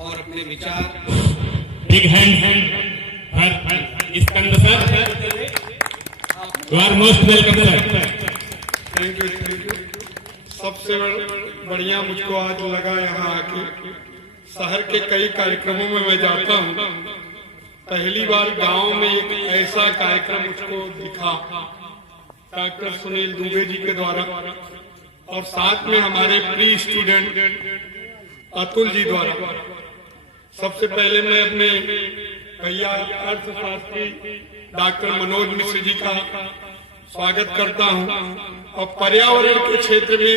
और अपने विचार big hand for Skand sir, you are most welcome sir. Thank you. सबसे बढ़िया मुझको आज लगा यहाँ आके। शहर के कई कार्यक्रमों में मैं जाता हूँ, पहली बार गांव में एक ऐसा कार्यक्रम मुझको दिखा डॉक्टर सुनील दुबे जी के द्वारा, और साथ में हमारे प्री स्टूडेंट अतुल जी द्वारा। सबसे पहले मैं अपने भैया अर्थशास्त्री डॉक्टर मनोज मिश्र जी का स्वागत करता हूं, और पर्यावरण के क्षेत्र में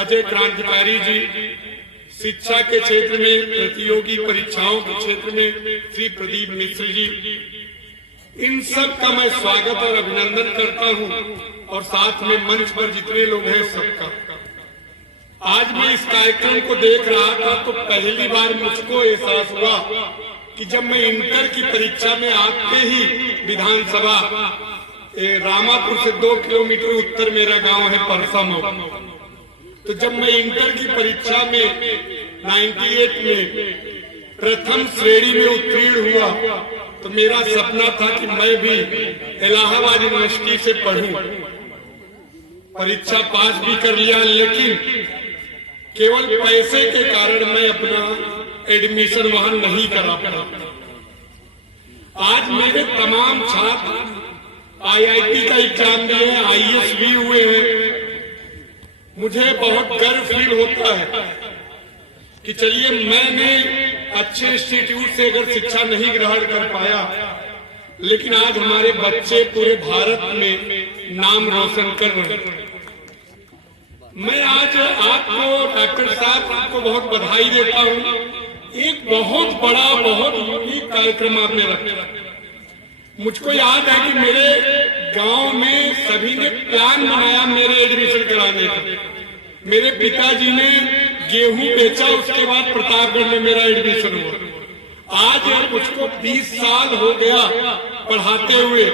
अजय क्रांतिकारी जी, शिक्षा के क्षेत्र में प्रतियोगी परीक्षाओं के क्षेत्र में श्री प्रदीप मिश्र जी, इन सब का मैं स्वागत और अभिनंदन करता हूं, और साथ में मंच पर जितने लोग हैं सबका। आज मैं इस कार्यक्रम को देख रहा था तो पहली बार मुझको एहसास हुआ कि जब मैं इंटर की परीक्षा में आते ही विधानसभा रामापुर से 2 किलोमीटर उत्तर मेरा गांव है परसामऊ, तो जब मैं इंटर की परीक्षा में 98 में प्रथम श्रेणी में उत्तीर्ण हुआ तो मेरा सपना था कि मैं भी इलाहाबाद यूनिवर्सिटी से पढ़ूं। परीक्षा पास भी कर लिया, लेकिन केवल पैसे के कारण मैं अपना एडमिशन वहां नहीं करा पाया। आज मेरे तमाम छात्र IIT का एग्जाम दिए हैं, IAS भी हुए हैं। मुझे बहुत गर्व फील होता है कि चलिए मैंने अच्छे इंस्टीट्यूट से अगर शिक्षा नहीं ग्रहण कर पाया, लेकिन आज हमारे बच्चे पूरे भारत में नाम रोशन कर रहे हैं। मैं आज आपको डॉक्टर साहब आपको बहुत बधाई देता हूं। एक बहुत बड़ा बहुत यूनिक कार्यक्रम आपने रखा। मुझको याद है कि मेरे गांव में सभी ने प्लान बनाया मेरे एडमिशन कराने का। मेरे पिताजी ने गेहूं बेचा, उसके बाद प्रतापगढ़ में मेरा एडमिशन हुआ। आज मुझको 20 साल हो गया पढ़ाते हुए,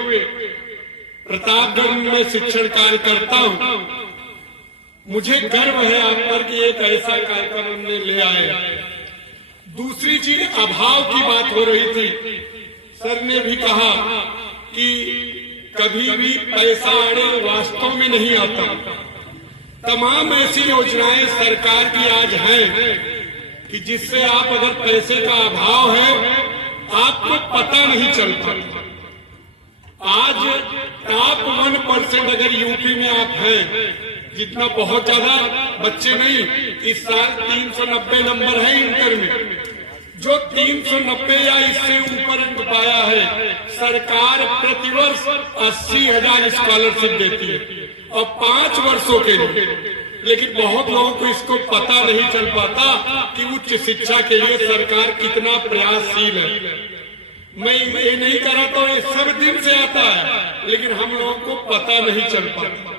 प्रतापगढ़ में शिक्षण कार्य करता हूं। मुझे गर्व है आप पर कि एक ऐसा कार्यक्रम हमने ले आए। दूसरी चीज, अभाव की बात हो रही थी। सर ने भी कहा कि कभी भी पैसा अड़े वास्तव में नहीं आता। तमाम ऐसी योजनाएं सरकार की आज हैं कि जिससे आप अगर पैसे का अभाव है आपको पता नहीं चलता। आज टॉप 1% अगर यूपी में आप हैं, जितना बहुत ज्यादा बच्चे नहीं, इस साल 390 नंबर है इंटर में, जो 390 या इससे ऊपर अंक पाया है, सरकार प्रतिवर्ष 80,000 स्कॉलरशिप देती है और 5 वर्षों के लिए। लेकिन बहुत लोगों को इसको पता नहीं चल पाता कि उच्च शिक्षा के लिए सरकार कितना प्रयासशील है। मैं ये नहीं कर रहा तो ये सब दिन से आता है, लेकिन हम लोगों को पता नहीं चल पाता।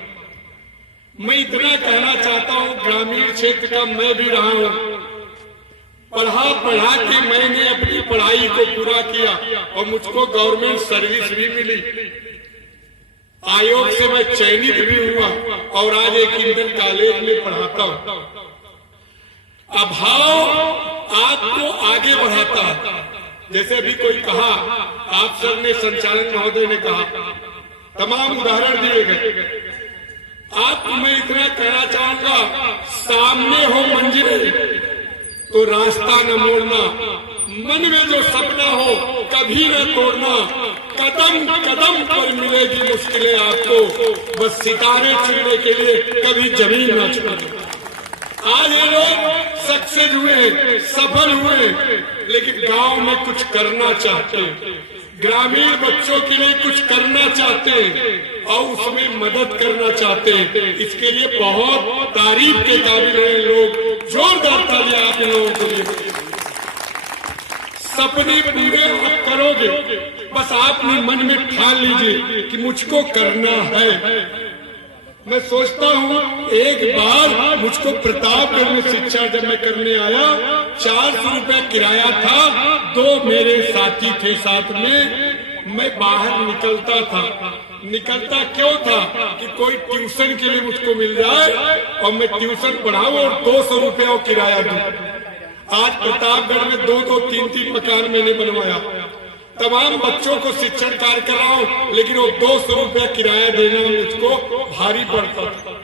मैं इतना कहना चाहता हूँ, ग्रामीण क्षेत्र का मैं भी रहा हूँ। पढ़ा के मैंने अपनी पढ़ाई को पूरा किया और मुझको गवर्नमेंट सर्विस भी मिली। आयोग से मैं चयनित भी हुआ और आज एक इंटर कॉलेज में पढ़ाता हूँ। अभाव आपको आगे बढ़ाता है। जैसे अभी कोई कहा, आप सर ने, संचालक महोदय ने कहा, तमाम उदाहरण दिए गए। आपको मैं इतना कहना चाहूंगा, सामने हो मंजिल तो रास्ता न मोड़ना, मन में जो सपना हो कभी न तोड़ना, कदम कदम पर मिलेगी मुश्किलें आपको, बस सितारे चुनने के लिए कभी जमीन न छोड़ना। आज ये लोग सक्सेस हुए, सफल हुए, लेकिन गांव में कुछ करना चाहते हैं, ग्रामीण बच्चों के लिए कुछ करना चाहते हैं और उसमें मदद करना चाहते हैं। इसके लिए बहुत तारीफ के काबिल हैं लोग। जोरदार तालियां आप लोगों के लिए। सपने पूरे आप करोगे, बस आपने मन में ठान लीजिए कि मुझको करना है। मैं सोचता हूँ, एक बार मुझको प्रतापगढ़ में शिक्षा जब मैं करने आया, 400 रुपया किराया था। 2 मेरे साथी थे साथ में। मैं बाहर निकलता क्यों था कि कोई ट्यूशन के लिए मुझको मिल जाए और मैं ट्यूशन पढ़ाऊं और 200 रुपया किराया दूं। आज प्रतापगढ़ में 2-2, 3-3 मकान मैंने बनवाया। तमाम बच्चों को शिक्षण कार्य कर रहा हूँ, लेकिन वो 200 रुपया किराया देना मुझको भारी पड़ता था।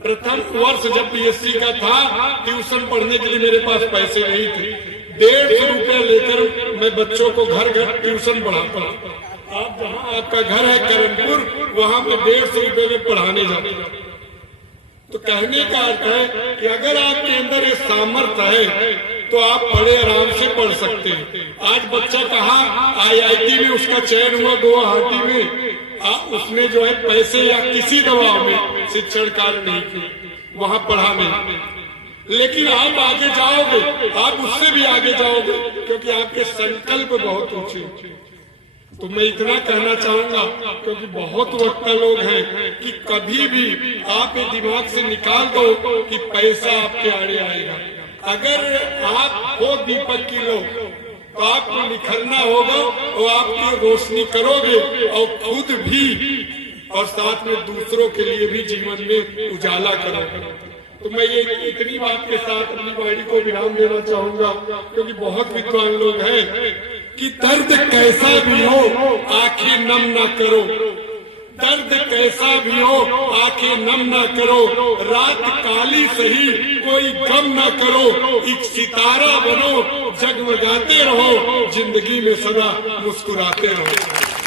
प्रथम वर्ष जब बीएससी का था, ट्यूशन पढ़ने के लिए मेरे पास पैसे नहीं थे। 150 रुपया लेकर मैं बच्चों को घर घर ट्यूशन पढ़ाता। आप जहाँ आपका घर है करणपुर, वहां मैं 150 रुपये में पढ़ाने जाता। तो कहने का अर्थ है कि अगर आपके अंदर ये सामर्थ्य है तो आप बड़े आराम से पढ़ सकते हैं। आज बच्चा कहाँ IIT में उसका चयन हुआ गुवाहाटी में, उसने जो है पैसे या किसी दबाव में शिक्षण कार्य नहीं किया, वहां पढ़ा नहीं। लेकिन आप आगे जाओगे, आप उससे भी आगे जाओगे, क्योंकि आपके संकल्प बहुत ऊंचे। तो मैं इतना कहना चाहूंगा, क्योंकि बहुत वक्ता लोग हैं कि कभी भी आप ये दिमाग से निकाल दो कि पैसा आपके आड़े आएगा। अगर आप हो दीपक की लो तो आपको निखरना होगा और आपकी रोशनी करोगे और खुद भी और साथ में दूसरों के लिए भी जीवन में उजाला करोगे। तो मैं ये इतनी बात के साथ अपनी वाणी को विराम देना चाहूंगा, क्योंकि बहुत विद्वान लोग हैं कि दर्द कैसा भी हो आंखें नम ना करो, दर्द कैसा भी हो आंखें नम ना करो, रात काली सही कोई गम ना करो, एक सितारा बनो जगमगाते रहो, जिंदगी में सदा मुस्कुराते रहो।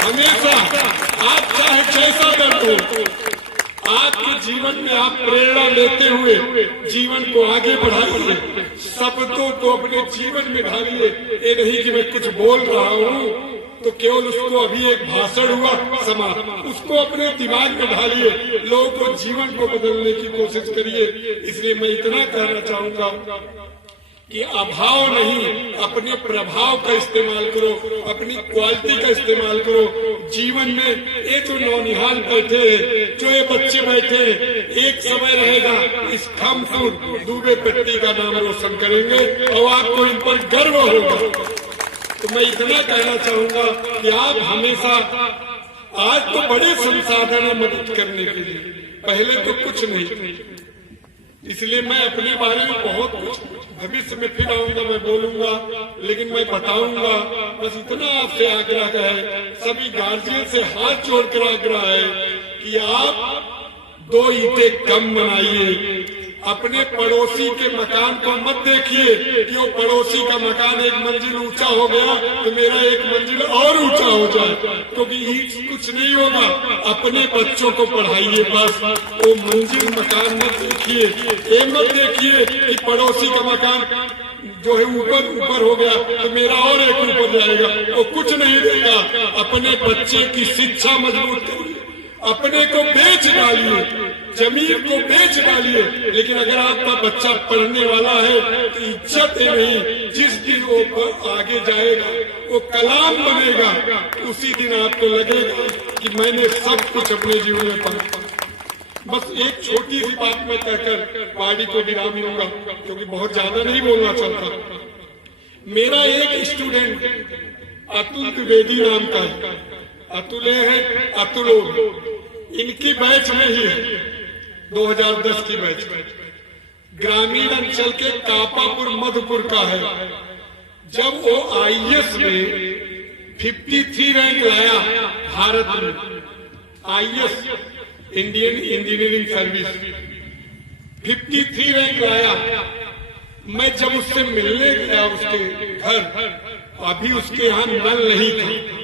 हमेशा आप चाहे जैसा दर्द हो, आपके जीवन में आप प्रेरणा लेते हुए जीवन को आगे बढ़ाइए, शब्दों को अपने जीवन में ढालिए। ये नहीं कि मैं कुछ बोल रहा हूँ तो केवल उसको अभी एक भाषण हुआ समाप्त, उसको अपने दिमाग में ढालिए, लोगों को जीवन को बदलने की कोशिश करिए। इसलिए मैं इतना कहना चाहूंगा कि अभाव नहीं, अपने प्रभाव का इस्तेमाल करो, अपनी क्वालिटी का इस्तेमाल करो जीवन में। ये जो नौनिहाल बैठे, जो ये बच्चे बैठे, एक समय रहेगा इस खामपुर दुबे पट्टी का नाम रोशन करेंगे और आपको इन पर गर्व होगा। तो मैं इतना कहना चाहूंगा कि आप हमेशा, आज तो बड़े संसाधन है मदद करने के लिए, पहले तो कुछ नहीं। इसलिए मैं अपने बारे में बहुत कुछ भविष्य में फिर आऊंगा, मैं बोलूंगा, लेकिन मैं बताऊंगा। बस इतना आपसे आग्रह है, सभी गार्जियन से हाथ जोड़कर आग्रह है कि आप 2 ईंटें कम बनाइए। अपने पड़ोसी के मकान को मत देखिए कि वो पड़ोसी का मकान 1 मंजिल ऊंचा हो गया तो मेरा 1 मंजिल और ऊंचा हो जाए, क्योंकि ईंट कुछ नहीं होगा। अपने बच्चों को पढ़ाइए, बस वो मंजिल मकान मत देखिए। ये मत देखिए कि पड़ोसी का मकान जो है ऊपर हो गया तो मेरा और 1 ऊपर जाएगा, वो कुछ नहीं देगा। अपने बच्चे की शिक्षा मजबूत करिए, अपने को बेच डालिए, जमीन को बेच डालिए, लेकिन अगर आपका बच्चा पढ़ने वाला है तो इज्जत है नहीं। जिस दिन वो आगे जाएगा, वो कलाम बनेगा, उसी दिन आपको लगेगा कि मैंने सब कुछ अपने जीवन में पढ़ा। बस एक छोटी सी बात मैं कहकर वाणी को विराम लूंगा, क्योंकि बहुत ज्यादा नहीं बोलना चाहता। मेरा एक स्टूडेंट अतुल द्विवेदी नाम का है, अतुल है, अतुल इनकी बैच में ही है, 2010 की बैच में, ग्रामीण अंचल के कापापुर मधुपुर का है। जब वो IAS में 53 रैंक लाया भारत में, IAS Indian engineering service 53 rank लाया। मैं जब उससे मिलने गया उसके घर, अभी उसके यहाँ नल नहीं था,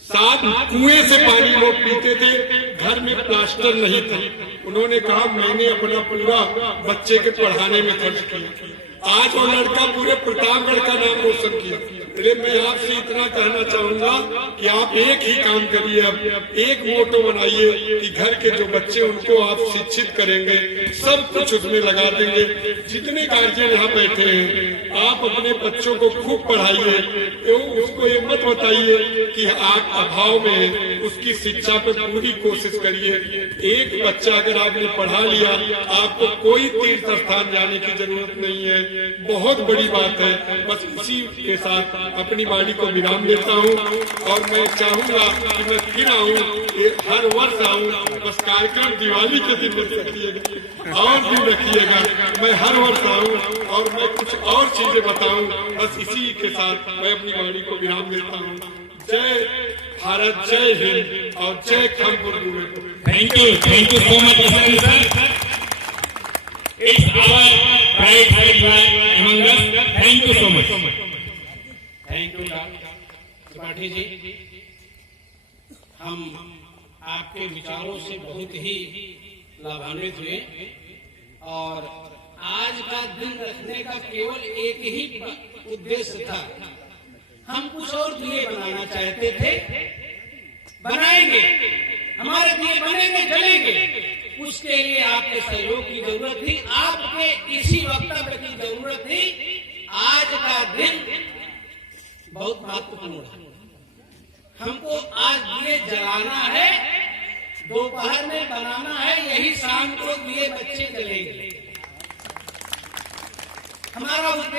साथ कुएं से पानी लोग पीते थे, घर में प्लास्टर नहीं था। उन्होंने कहा मैंने अपना पूरा बच्चे के पढ़ाने में खर्च किया। आज वो लड़का पूरे प्रतापगढ़ का नाम रोशन किया। मैं आपसे इतना कहना चाहूंगा कि आप एक ही काम करिए, अब एक मोटो बनाइए कि घर के जो बच्चे उनको आप शिक्षित करेंगे, सब कुछ उसमें लगा देंगे। जितने गार्जियन यहाँ बैठे हैं, आप अपने बच्चों को खूब पढ़ाइए, तो उसको ये मत बताइए कि आप अभाव में, उसकी शिक्षा पर पूरी कोशिश करिए। एक बच्चा अगर आपने पढ़ा लिया, आपको कोई तीर्थ स्थान जाने की जरूरत नहीं है, बहुत बड़ी बात है। बस इसी के साथ अपनी वाणी को विराम देता हूँ और मैं चाहूंगा कि मैं फिर आऊँ, हर वर्ष आऊँ, बस कार्यक्रम दिवाली के दिन रखिएगा और भी रखिएगा। मैं हर वर्ष आऊँ और मैं कुछ और चीजें बताऊँ। बस इसी के साथ मैं अपनी वाणी को विराम देता हूँ। जय भारत, जय हिंद और जय Khanpur. Thank you so much, sir. It's our pride that you are among us. Thank you so much. Thank you Tripathi ji. हम आपके विचारों से बहुत ही लाभान्वित हुए और आज का दिन रखने का केवल एक ही उद्देश्य था। हम कुछ और दिए बनाना चाहते थे, बनाएंगे, हमारे दिए बनेंगे, जलेंगे। उसके लिए आपके सहयोग की जरूरत थी, आपके इसी वक्तव्य की जरूरत थी। आज का दिन बहुत महत्वपूर्ण है। हमको आज दिए जलाना है, दोपहर में बनाना है, यही शाम को दिए बच्चे जलेंगे। हमारा उद्देश्य